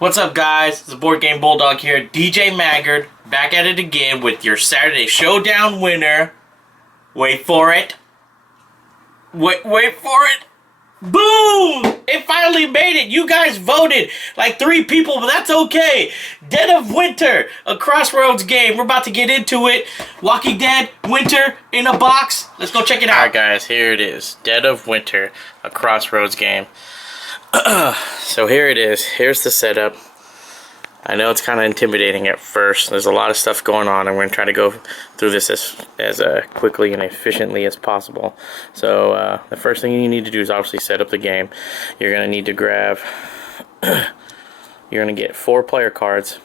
What's up, guys? It's the Board Game Bulldog here. DJ Maggard, back at it again with your Saturday Showdown winner. Wait for it. Wait for it. Boom! It finally made it. You guys voted like 3 people, but that's okay. Dead of Winter, a Crossroads game. We're about to get into it. Walking Dead, Winter in a box. Let's go check it out. Alright, guys, here it is. Dead of Winter, a Crossroads game. So here it is. Here's the setup. I know it's kind of intimidating at first. There's a lot of stuff going on, and we're going to try to go through this as quickly and efficiently as possible. So the first thing you need to do is obviously set up the game. You're going to need to grab, you're going to get 4 player cards,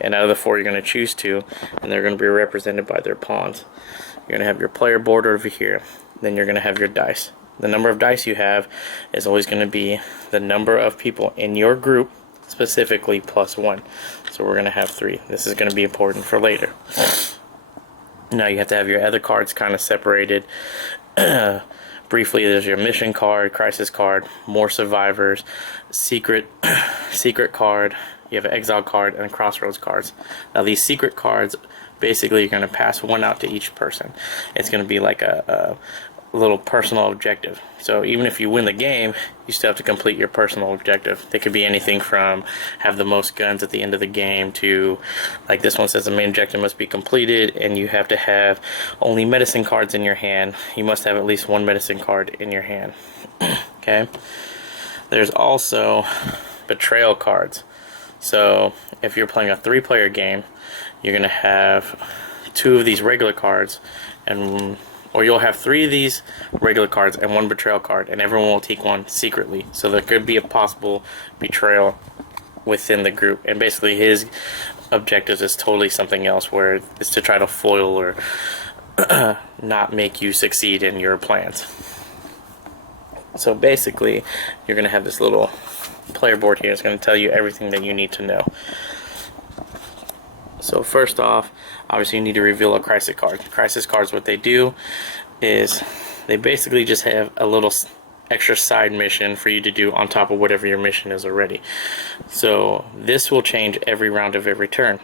and out of the 4 you're going to choose 2, and they're going to be represented by their pawns. You're going to have your player board over here. Then you're going to have your dice. The number of dice you have is always going to be the number of people in your group, specifically plus 1. So we're going to have 3. This is going to be important for later. Now you have to have your other cards kind of separated. Briefly, there's your mission card, crisis card, more survivors, secret card, you have an exile card, and crossroads cards. Now these secret cards, basically you're going to pass 1 out to each person. It's going to be like a little personal objective. So even if you win the game, you still have to complete your personal objective. They could be anything from have the most guns at the end of the game to, like this one says, the main objective must be completed and you have to have only medicine cards in your hand. You must have at least 1 medicine card in your hand. Okay. There's also betrayal cards. So if you're playing a 3-player game, you're gonna have 2 of these regular cards, or you'll have 3 of these regular cards and 1 betrayal card, and everyone will take 1 secretly. So there could be a possible betrayal within the group, and basically his objectives is totally something else, where it's to try to foil or not make you succeed in your plans. So basically, you're going to have this little player board here. It's going to tell you everything that you need to know. So first off, obviously you need to reveal a crisis card. Crisis cards, what they do is they basically just have a little extra side mission for you to do on top of whatever your mission is already. So this will change every round of every turn.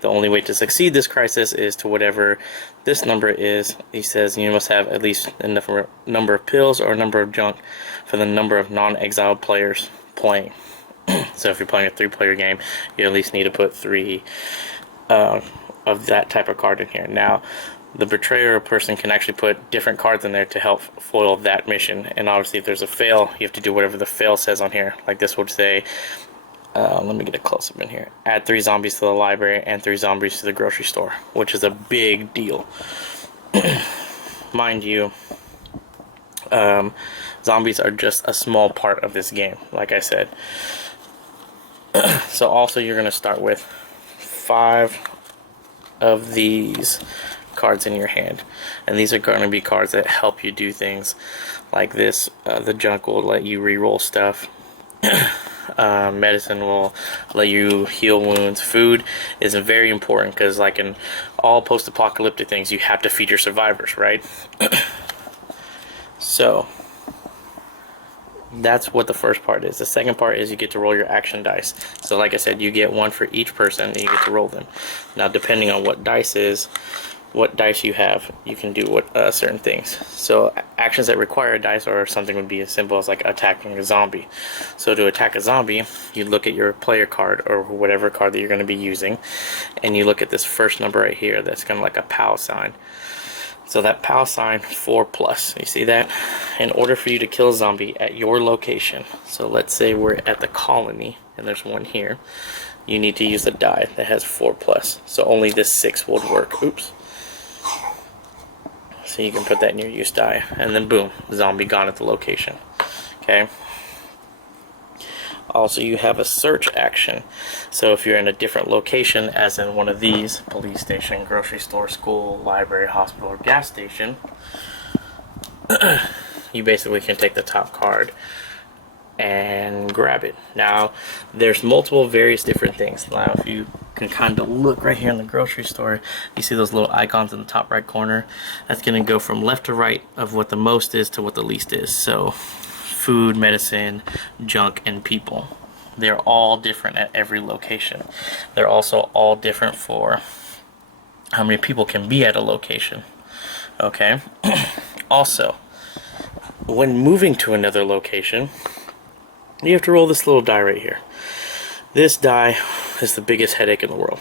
The only way to succeed this crisis is to whatever this number is. He says you must have at least enough number of pills or a number of junk for the number of non-exiled players playing. So if you're playing a 3-player game, you at least need to put 3 of that type of card in here. Now, the betrayer person can actually put different cards in there to help foil that mission. And obviously, if there's a fail, you have to do whatever the fail says on here. Like this would say, let me get a close-up in here. Add 3 zombies to the library and 3 zombies to the grocery store, which is a big deal. Mind you, zombies are just a small part of this game, like I said. So also you're going to start with 5 of these cards in your hand, and these are going to be cards that help you do things like this. The junk will let you re-roll stuff. Medicine will let you heal wounds. Food is very important because, like in all post-apocalyptic things, you have to feed your survivors, right? So that's what the first part is. The second part is you get to roll your action dice. So like I said, you get 1 for each person and you get to roll them. Now depending on what dice you have, you can do certain things. So actions that require a dice or something would be as simple as like attacking a zombie. So to attack a zombie, you look at your player card or whatever card that you're going to be using, and you look at this first number right here that's kind of like a POW sign. So that POW sign, 4+, you see that? In order for you to kill a zombie at your location, so let's say we're at the colony, and there's one here, you need to use a die that has 4+, so only this 6 would work. Oops. So you can put that in your use die, and then boom, zombie gone at the location. Okay? Also, you have a search action. So if you're in a different location, as in one of these, police station, grocery store, school, library, hospital, or gas station, you basically can take the top card and grab it. Now, there's multiple various different things. Now, if you can kind of look right here in the grocery store, you see those little icons in the top right corner. That's going to go from left to right of what the most is to what the least is. So food, medicine, junk, and people. They're all different at every location. They're also all different for how many people can be at a location. Okay? Also, when moving to another location, you have to roll this little die right here. This die is the biggest headache in the world.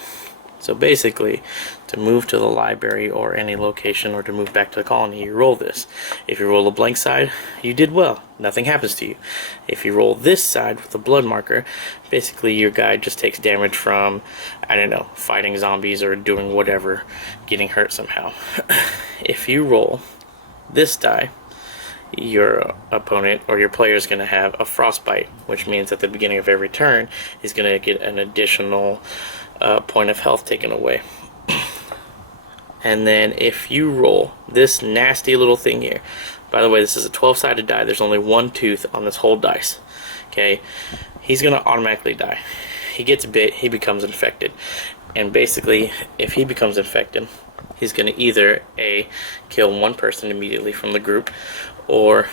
So basically, to move to the library or any location, or to move back to the colony, you roll this. If you roll a blank side, you did well. Nothing happens to you. If you roll this side with a blood marker, basically your guy just takes damage from, I don't know, fighting zombies or doing whatever, getting hurt somehow. If you roll this die, your opponent or your player is going to have a frostbite, which means at the beginning of every turn he's going to get an additional point of health taken away. And then if you roll this nasty little thing here, by the way, this is a 12-sided die, there's only one tooth on this whole dice, okay, he's going to automatically die. He gets bit, he becomes infected, and basically if he becomes infected, he's going to either A, kill one person immediately from the group, or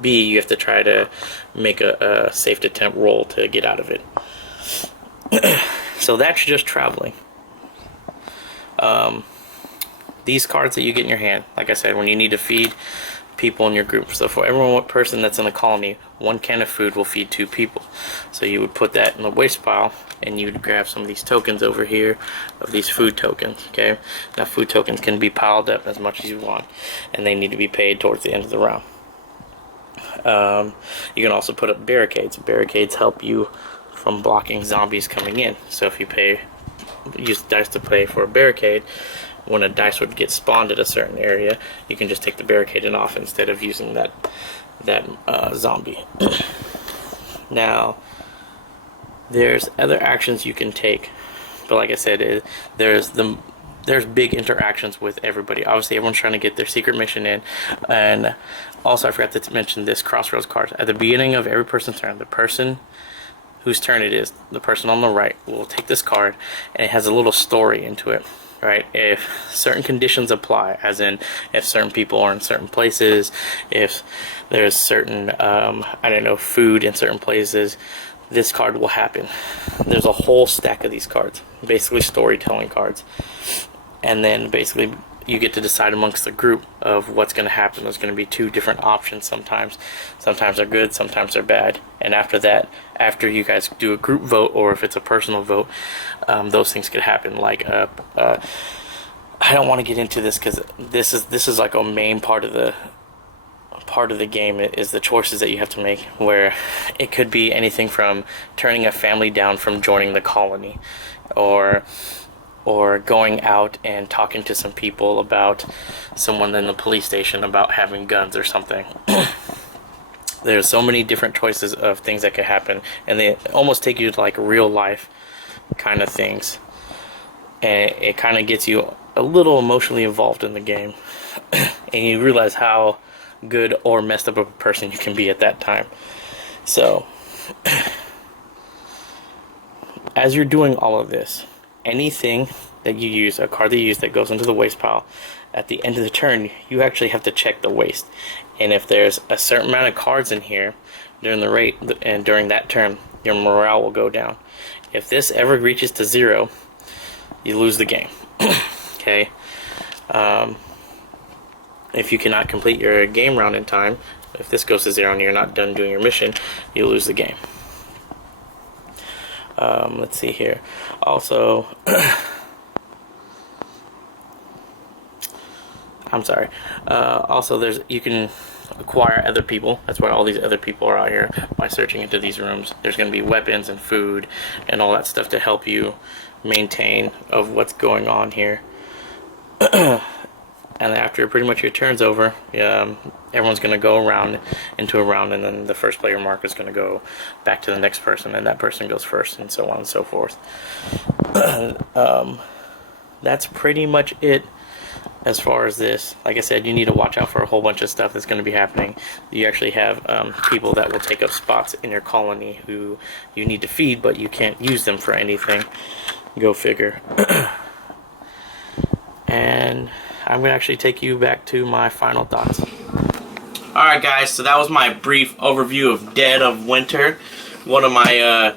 B, you have to try to make a safe attempt roll to get out of it. So that's just traveling. These cards that you get in your hand, like I said, when you need to feed people in your group. So for every person that's in a colony, 1 can of food will feed 2 people. So you would put that in the waste pile, and you would grab some of these tokens over here, of these food tokens, okay? Now food tokens can be piled up as much as you want, and they need to be paid towards the end of the round. You can also put up barricades. Barricades help you from blocking zombies coming in. So if you use dice to pay for a barricade, when a dice would get spawned at a certain area, you can just take the barricade off instead of using that zombie. Now, there's other actions you can take, but like I said, there's big interactions with everybody. Obviously, everyone's trying to get their secret mission in, and also I forgot to mention this crossroads card. At the beginning of every person's turn, the person whose turn it is, the person on the right, will take this card, and it has a little story into it. Right, if certain conditions apply, as in if certain people are in certain places, if there's certain I don't know, food in certain places, this card will happen. There's a whole stack of these cards, basically storytelling cards, and then basically you get to decide amongst the group of what's going to happen. There's going to be 2 different options sometimes. Sometimes they're good, sometimes they're bad. And after that, after you guys do a group vote, or if it's a personal vote, those things could happen. Like, I don't want to get into this because this is like a main part of the game is the choices that you have to make, where it could be anything from turning a family down from joining the colony, or going out and talking to some people about someone in the police station about having guns or something. There's so many different choices of things that could happen, and they almost take you to like real life kind of things, and it kind of gets you a little emotionally involved in the game, and you realize how good or messed up of a person you can be at that time. So as you're doing all of this, anything that you use, a card that you use that goes into the waste pile, at the end of the turn, you actually have to check the waste. And if there's a certain amount of cards in here during the rate and during that turn, your morale will go down. If this ever reaches to 0, you lose the game. Okay. If you cannot complete your game round in time, if this goes to 0 and you're not done doing your mission, you lose the game. Let's see here. Also, I'm sorry. Also, you can acquire other people. That's why all these other people are out here by searching into these rooms. There's going to be weapons and food and all that stuff to help you maintain of what's going on here. And after pretty much your turn's over, everyone's going to go around into a round, and then the first player mark is going to go back to the next person, and that person goes first, and so on and so forth. That's pretty much it as far as this. Like I said, you need to watch out for a whole bunch of stuff that's going to be happening. You actually have people that will take up spots in your colony who you need to feed, but you can't use them for anything. Go figure. And I'm going to actually take you back to my final thoughts. Alright guys, so that was my brief overview of Dead of Winter. one of my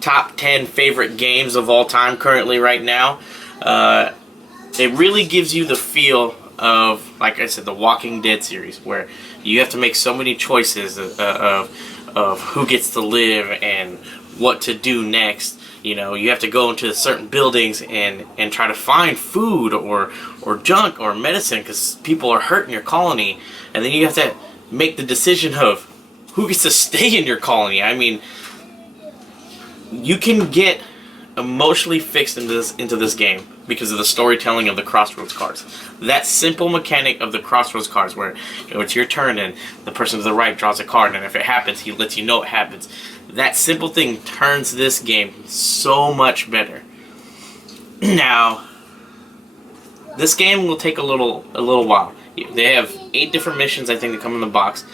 top 10 favorite games of all time currently right now. It really gives you the feel of, like I said, the Walking Dead series, where you have to make so many choices of who gets to live and what to do next. You know, you have to go into certain buildings and try to find food or junk or medicine because people are hurt in your colony, and then you have to make the decision of who gets to stay in your colony. I mean, you can get emotionally fixed into this game because of the storytelling of the crossroads cards. That simple mechanic of the crossroads cards, where it's your turn and the person to the right draws a card, and if it happens, he lets you know it happens. That simple thing turns this game so much better. Now, this game will take a little while. They have 8 different missions, I think, that come in the box.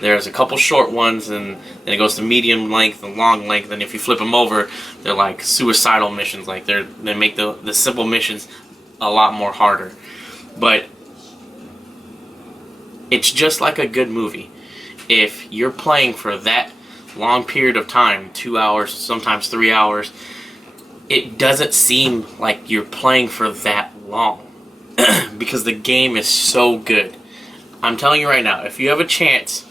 There's a couple short ones, and then it goes to medium length and long length. And if you flip them over, they're like suicidal missions. Like they make the simple missions a lot more harder. But it's just like a good movie. If you're playing for that long period of time, 2 hours, sometimes 3 hours, it doesn't seem like you're playing for that long because the game is so good. I'm telling you right now, if you have a chance,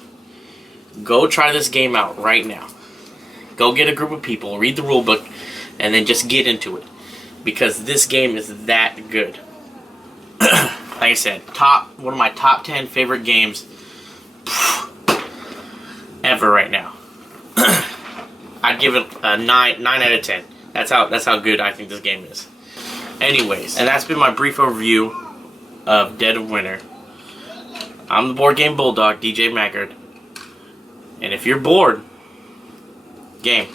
go try this game out right now. Go get a group of people, read the rule book, and then just get into it. Because this game is that good. Like I said, one of my top 10 favorite games ever right now. I'd give it a 9 out of 10. That's how good I think this game is. Anyways, and that's been my brief overview of Dead of Winter. I'm the Board Game Bulldog, DJ Maggard. And if you're bored, game.